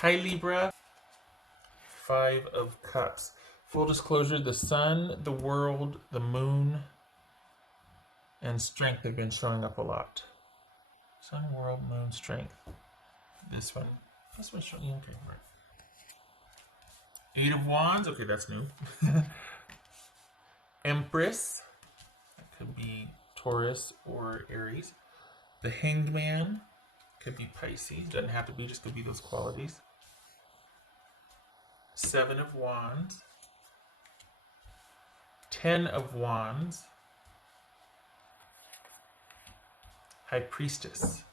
Hi Libra. Five of Cups. Full disclosure, the sun, the world, the moon, and strength have been showing up a lot. Sun, world, moon, strength. This one showing, okay, right. Eight of Wands, okay, that's new. Empress, that could be Taurus or Aries. The Hanged Man, could be Pisces, doesn't have to be, just could be those qualities. Seven of Wands. 10 of Wands. High Priestess.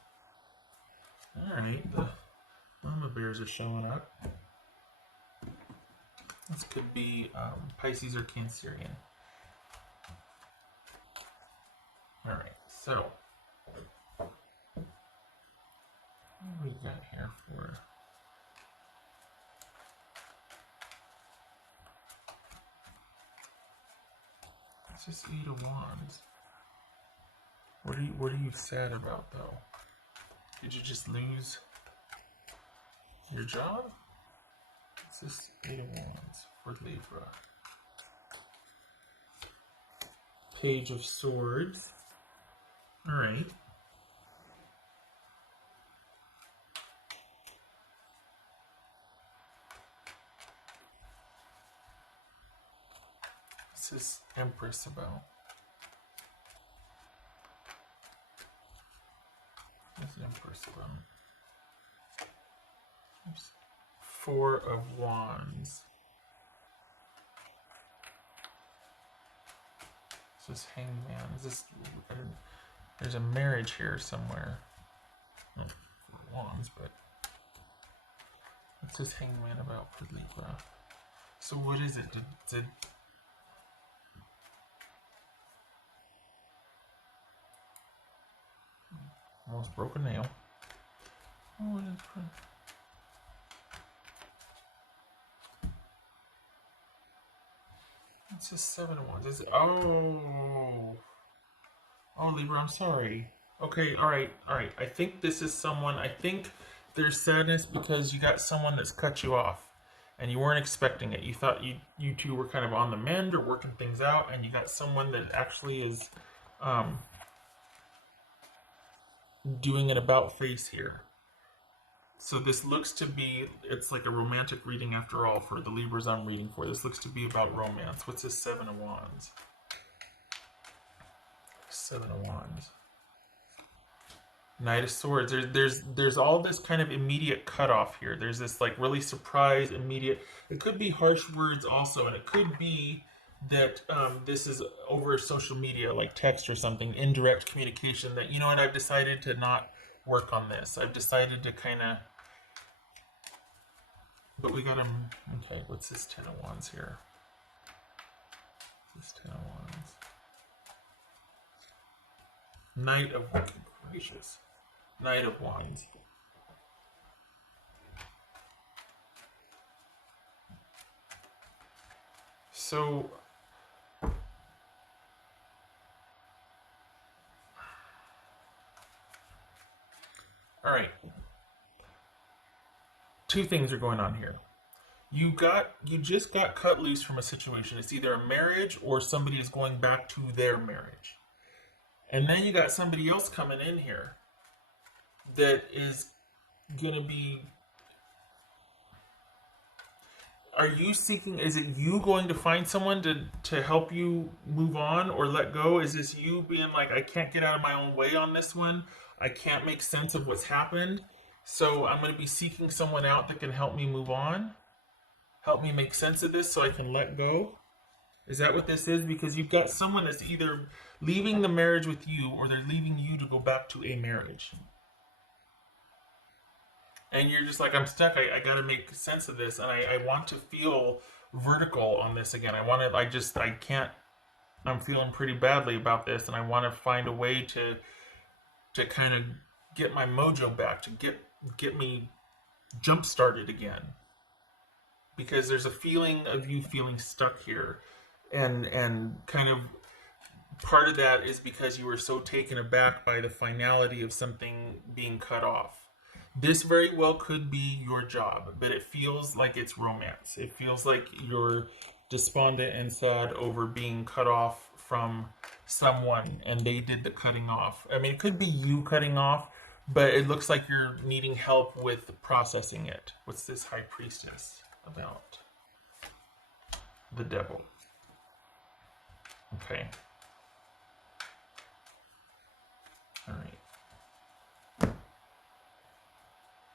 Alright, the Mama Bears are showing up. This could be Pisces or Cancerian. Alright, so what do we got here for? It's just Eight of Wands. What are you sad about though? Did you just lose your job? It's just Eight of Wands for Libra. Page of Swords. Alright. What's this Empress about? What's the Empress about? Oops. Four of Wands. Is this Hanged Man? Is this... There's a marriage here somewhere. Not Four of Wands, but... What's this Hanged Man about for Libra? So what is it? Did almost broke a nail. Oh, what is it? It's just Seven of Wands. Oh, Libra, I'm sorry. Okay, all right. I think this is someone. I think there's sadness because you got someone that's cut you off, and you weren't expecting it. You thought you two were kind of on the mend or working things out, and you got someone that actually is doing an about face here. So this looks to be, it's like a romantic reading after all for the Libras I'm reading for. This looks to be about romance. What's this Seven of Wands? Seven of Wands. Knight of Swords. There's all this kind of immediate cutoff here. There's this like really surprise, immediate. It could be harsh words also, and it could be that this is over social media, like text or something, indirect communication. That, you know what, I've decided to not work on this. I've decided to kind of. But we got him. Okay, what's this Ten of Wands here? What's this Ten of Wands? Knight of Wands. Gracious. Knight of Wands. So, all right. Two things are going on here. You just got cut loose from a situation. It's either a marriage or somebody is going back to their marriage. And then you got somebody else coming in here that is going to be... Are you seeking... Is it you going to find someone to help you move on or let go? Is this you being like, I can't get out of my own way on this one. I can't make sense of what's happened. So I'm going to be seeking someone out that can help me move on. Help me make sense of this so I can let go. Is that what this is? Because you've got someone that's either leaving the marriage with you or they're leaving you to go back to a marriage. And you're just like, I'm stuck. I got to make sense of this. And I want to feel vertical on this again. I can't. I'm feeling pretty badly about this. And I want to find a way to kind of get my mojo back, to get me jump started again. Because there's a feeling of you feeling stuck here. And kind of part of that is because you were so taken aback by the finality of something being cut off. This very well could be your job, but it feels like it's romance. It feels like you're despondent and sad over being cut off from someone and they did the cutting off. I mean, it could be you cutting off, but it looks like you're needing help with processing it. What's this high priestess about? The devil. Okay. All right.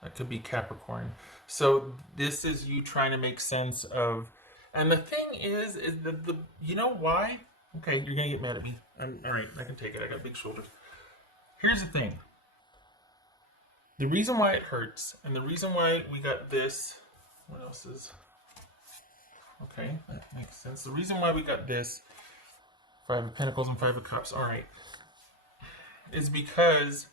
That could be Capricorn. So this is you trying to make sense of, and the thing is that the you know why? Okay, you're gonna get mad at me. I'm all right. I can take it. I got big shoulders. Here's the thing. The reason why it hurts, and the reason why we got this. What else is? Okay, that makes sense. The reason why we got this, Five of Pentacles and Five of Cups. All right, is because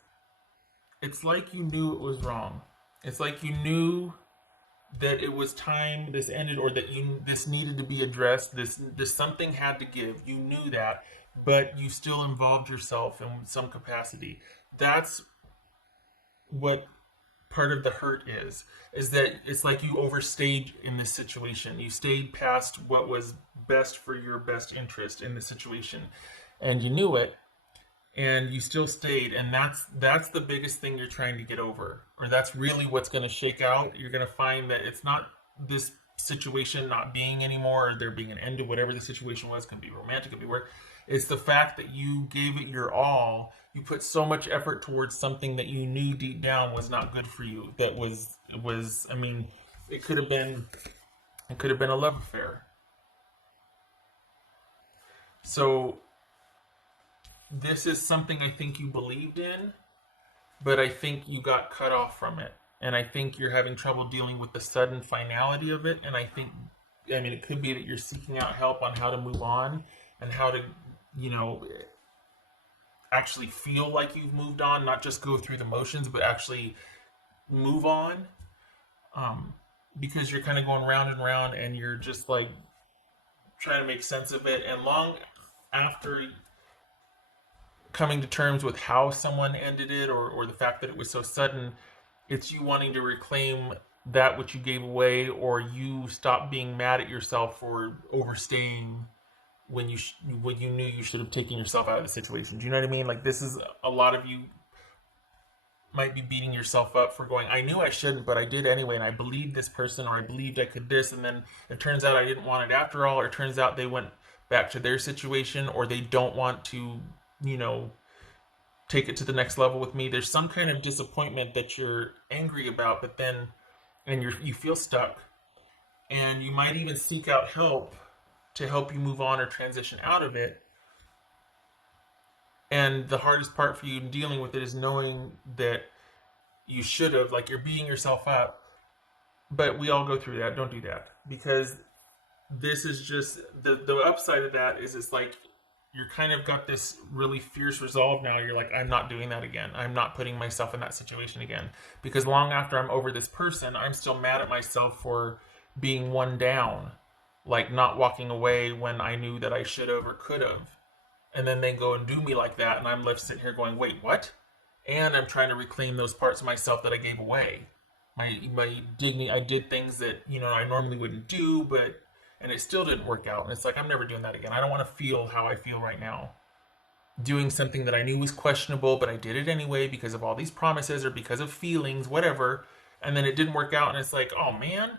it's like you knew it was wrong. It's like you knew that it was time this ended, or that this needed to be addressed. This something had to give. You knew that, but you still involved yourself in some capacity. That's what part of the hurt is that it's like you overstayed in this situation. You stayed past what was best for your best interest in the situation, and you knew it, and you still stayed, and that's the biggest thing you're trying to get over, or that's really what's going to shake out. You're going to find that it's not this situation not being anymore, or there being an end to whatever the situation was. It can be romantic, it can be work. It's the fact that you gave it your all. You put so much effort towards something that you knew deep down was not good for you. That was I mean, it could have been a love affair. So this is something I think you believed in, but I think you got cut off from it. And I think you're having trouble dealing with the sudden finality of it. And I mean, it could be that you're seeking out help on how to move on and how to, actually feel like you've moved on, not just go through the motions, but actually move on. Because you're kind of going round and round and you're just like trying to make sense of it. And long after coming to terms with how someone ended it, or the fact that it was so sudden, it's you wanting to reclaim that which you gave away, or you stop being mad at yourself for overstaying when you knew you should have taken yourself out of the situation. Do you know what I mean? Like, this is a lot of you might be beating yourself up for going, I knew I shouldn't, but I did anyway, and I believed this person, or I believed I could this, and then it turns out I didn't want it after all, or it turns out they went back to their situation, or they don't want to, take it to the next level with me. There's some kind of disappointment that you're angry about, but then, and you feel stuck, and you might even seek out help to help you move on or transition out of it. And the hardest part for you in dealing with it is knowing that you should have, like, you're beating yourself up. But we all go through that. Don't do that. Because this is just, the upside of that is it's like, you're kind of got this really fierce resolve now. You're like, I'm not doing that again. I'm not putting myself in that situation again. Because long after I'm over this person, I'm still mad at myself for being one down. Like not walking away when I knew that I should have or could have. And then they go and do me like that, and I'm left sitting here going, wait, what? And I'm trying to reclaim those parts of myself that I gave away. My dignity, I did things that, I normally wouldn't do, and it still didn't work out. And it's like, I'm never doing that again. I don't want to feel how I feel right now. Doing something that I knew was questionable, but I did it anyway because of all these promises or because of feelings, whatever. And then it didn't work out, and it's like, oh man,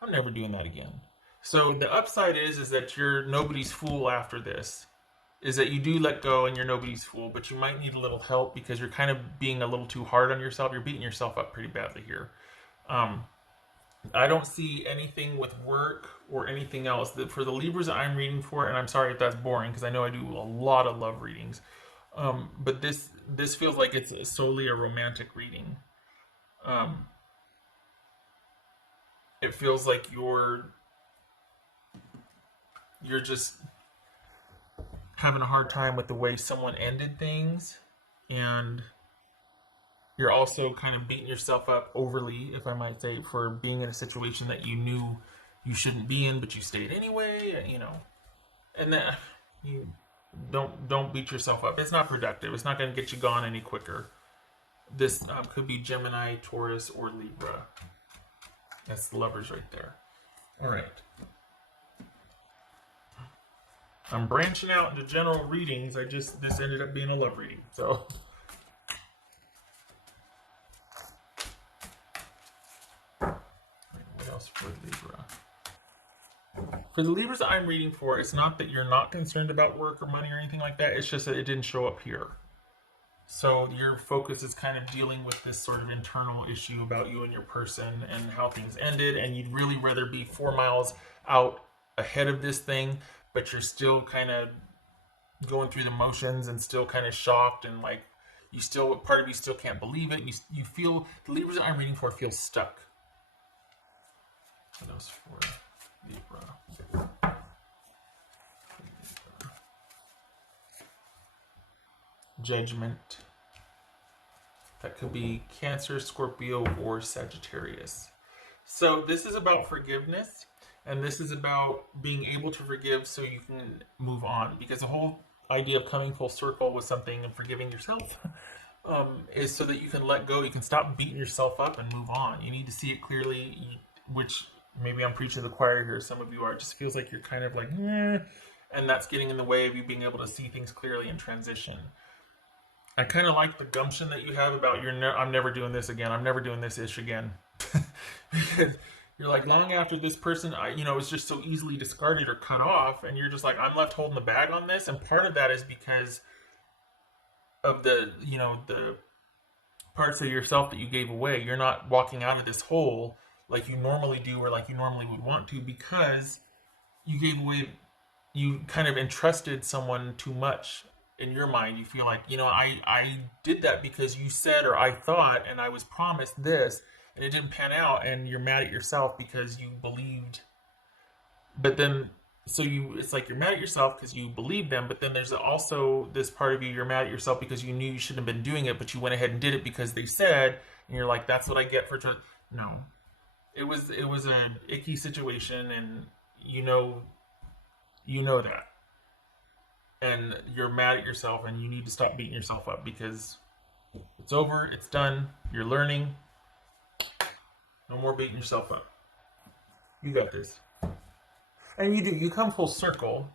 I'm never doing that again. So the upside is that you're nobody's fool after this. Is that you do let go and you're nobody's fool, but you might need a little help because you're kind of being a little too hard on yourself. You're beating yourself up pretty badly here. I don't see anything with work or anything else. For the Libras that I'm reading for, and I'm sorry if that's boring because I know I do a lot of love readings, but this feels like it's solely a romantic reading. It feels like you're just having a hard time with the way someone ended things, and you're also kind of beating yourself up overly, if I might say, for being in a situation that you knew you shouldn't be in, but you stayed anyway, and that you don't beat yourself up. It's not productive. It's not going to get you gone any quicker. This could be Gemini, Taurus, or Libra. That's the lovers right there. All right. I'm branching out into general readings. This ended up being a love reading. So what else for Libra? For the Libras I'm reading for, it's not that you're not concerned about work or money or anything like that. It's just that it didn't show up here. So your focus is kind of dealing with this sort of internal issue about you and your person and how things ended, and you'd really rather be 4 miles out ahead of this thing, but you're still kind of going through the motions and still kind of shocked, and like you still, part of you still can't believe it. You feel, the Libras that I'm reading for feel stuck. What else for Libra? Judgment. That could be Cancer, Scorpio, or Sagittarius. So this is about forgiveness, and this is about being able to forgive so you can move on. Because the whole idea of coming full circle with something and forgiving yourself is so that you can let go. You can stop beating yourself up and move on. You need to see it clearly, which maybe I'm preaching to the choir here. Some of you are. It just feels like you're kind of like, and that's getting in the way of you being able to see things clearly in transition. I kind of like the gumption that you have about I'm never doing this again. I'm never doing this ish again. Because you're like, long after this person, is just so easily discarded or cut off, and you're just like, I'm left holding the bag on this. And part of that is because of the parts of yourself that you gave away. You're not walking out of this hole like you normally do or like you normally would want to, because you gave away, you kind of entrusted someone too much. In your mind, you feel like, I did that because you said, or I thought, and I was promised this, and it didn't pan out, and you're mad at yourself because you believed. But then, it's like you're mad at yourself because you believed them, but then there's also this part of you're mad at yourself because you knew you shouldn't have been doing it, but you went ahead and did it because they said, and you're like, that's what I get for trust. No. It was an icky situation, and you know that. And you're mad at yourself, and you need to stop beating yourself up, because it's over, it's done, you're learning. No more beating yourself up. You got this. And you come full circle.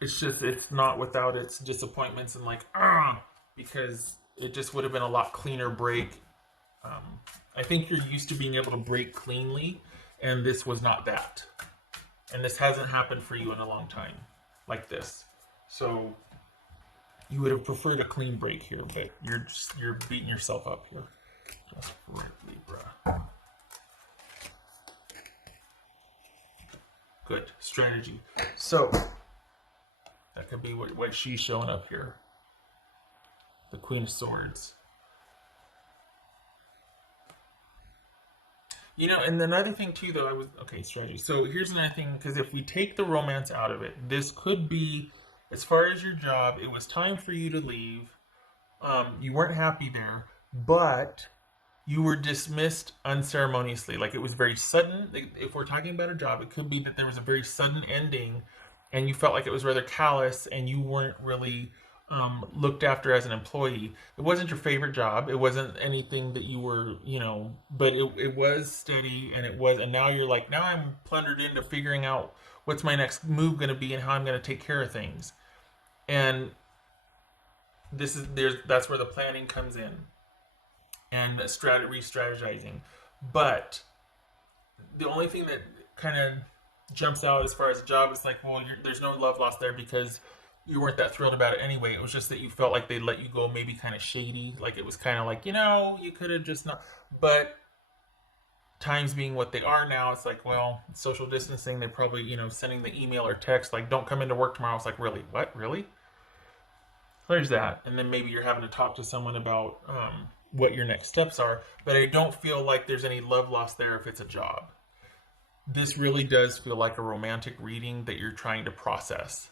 It's just, it's not without its disappointments and because it just would have been a lot cleaner break. I think you're used to being able to break cleanly, and this was not that. And this hasn't happened for you in a long time, like this. So you would have preferred a clean break here, but you're beating yourself up here. Just for Libra. Good strategy. So that could be what she's showing up here. The Queen of Swords. And another thing too, though, strategy. So here's another thing, because if we take the romance out of it, this could be, as far as your job, it was time for you to leave. You weren't happy there, but you were dismissed unceremoniously. Like, it was very sudden. If we're talking about a job, it could be that there was a very sudden ending, and you felt like it was rather callous, and you weren't really looked after as an employee. It wasn't your favorite job. It wasn't anything that you were, but it was steady, and now you're like, now I'm plundered into figuring out what's my next move going to be and how I'm going to take care of things. And that's where the planning comes in, and re-strategizing. But the only thing that kind of jumps out as far as a job is like, well, there's no love lost there, because you weren't that thrilled about it anyway. It was just that you felt like they let you go maybe kind of shady. Like, it was kind of like, you could have just not. But times being what they are now, it's like, well, social distancing, they're probably, sending the email or text like, don't come into work tomorrow. It's like, really? What? Really? There's that. And then maybe you're having to talk to someone about what your next steps are. But I don't feel like there's any love lost there if it's a job. This really does feel like a romantic reading that you're trying to process.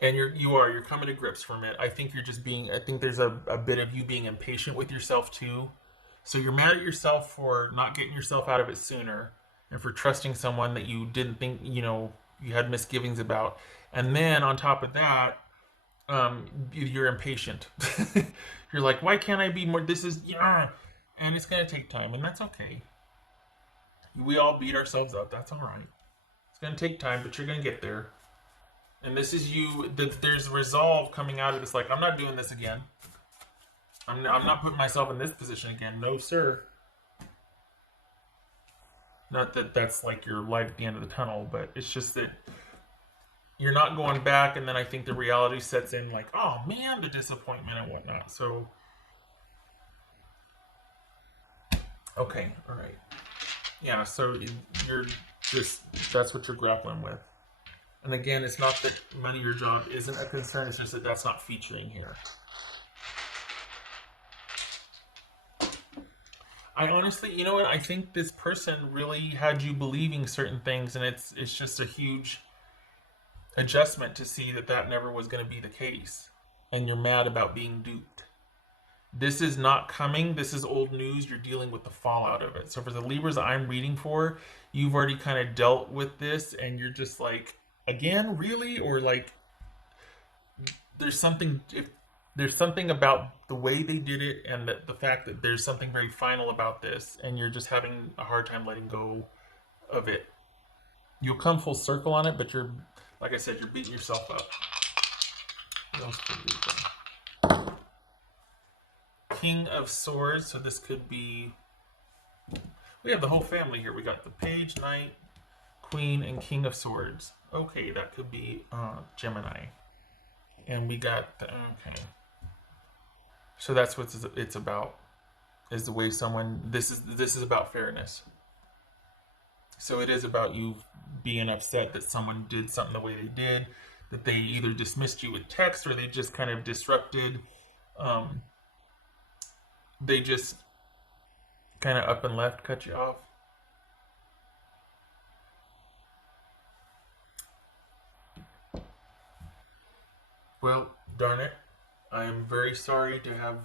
And you're coming to grips from it. I think I think there's a bit of you being impatient with yourself too. So you're mad at yourself for not getting yourself out of it sooner, and for trusting someone that you didn't think, you had misgivings about. And then on top of that, you're impatient. You're like, why can't I be more? This is, yeah. And it's going to take time, and that's okay. We all beat ourselves up. That's all right. It's going to take time, but you're going to get there. And this is you, there's resolve coming out of this. Like, I'm not doing this again. I'm not putting myself in this position again. No, sir. Not that that's like your light at the end of the tunnel, but it's just that you're not going back. And then I think the reality sets in like, oh man, the disappointment and whatnot. So, okay, all right. Yeah, so you're just, that's what you're grappling with. And again, it's not that money or job isn't a concern, it's just that that's not featuring here. I honestly, you know what? I think this person really had you believing certain things, and it's just a huge adjustment to see that that never was going to be the case, and you're mad about being duped. This is not coming. This is old news. You're dealing with the fallout of it. So for the Libras I'm reading for, you've already kind of dealt with this, and you're just like, again, really, or like, there's something. If there's something about the way they did it, and the fact that there's something very final about this, and you're just having a hard time letting go of it. You'll come full circle on it, but you're, like I said, you're beating yourself up. What else could be? King of Swords, so this could be, we have the whole family here. We got the Page, Knight, Queen, and King of Swords. Okay, that could be Gemini. And we got the, okay. So that's what it's about, is the way someone, this is about fairness. So it is about you being upset that someone did something the way they did, that they either dismissed you with text or they just kind of disrupted. They just kind of up and left, cut you off. Well, darn it. I am very sorry to have,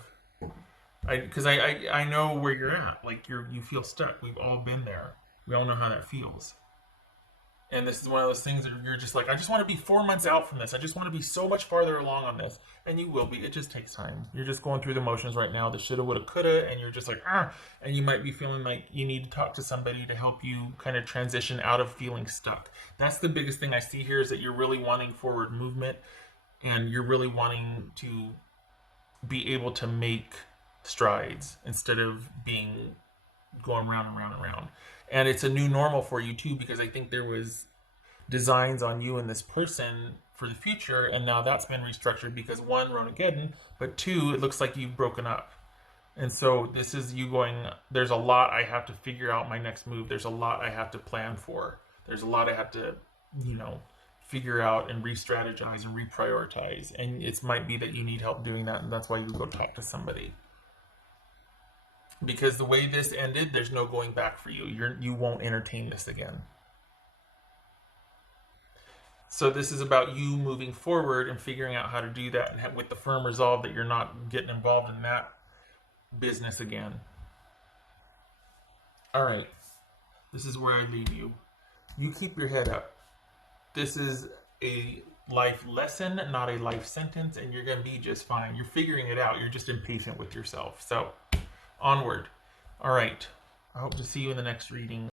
because I know where you're at. Like, you feel stuck. We've all been there. We all know how that feels. And this is one of those things that you're just like, I just want to be 4 months out from this. I just want to be so much farther along on this. And you will be. It just takes time. You're just going through the motions right now. The shoulda, woulda, coulda. And you're just like, ah. And you might be feeling like you need to talk to somebody to help you kind of transition out of feeling stuck. That's the biggest thing I see here, is that you're really wanting forward movement. And you're really wanting to be able to make strides instead of being going round and round and round. And it's a new normal for you too, because I think there was designs on you and this person for the future, and now that's been restructured because one, Ronageddon, but two, it looks like you've broken up. And so this is you going, there's a lot I have to figure out my next move. There's a lot I have to plan for. There's a lot I have to, figure out and re-strategize and reprioritize. And it might be that you need help doing that, and that's why you go talk to somebody. Because the way this ended, there's no going back for you. You won't entertain this again. So this is about you moving forward and figuring out how to do that, and with the firm resolve that you're not getting involved in that business again. All right. This is where I leave you. You keep your head up. This is a life lesson, not a life sentence, and you're going to be just fine. You're figuring it out. You're just impatient with yourself. So, onward. All right. I hope to see you in the next reading.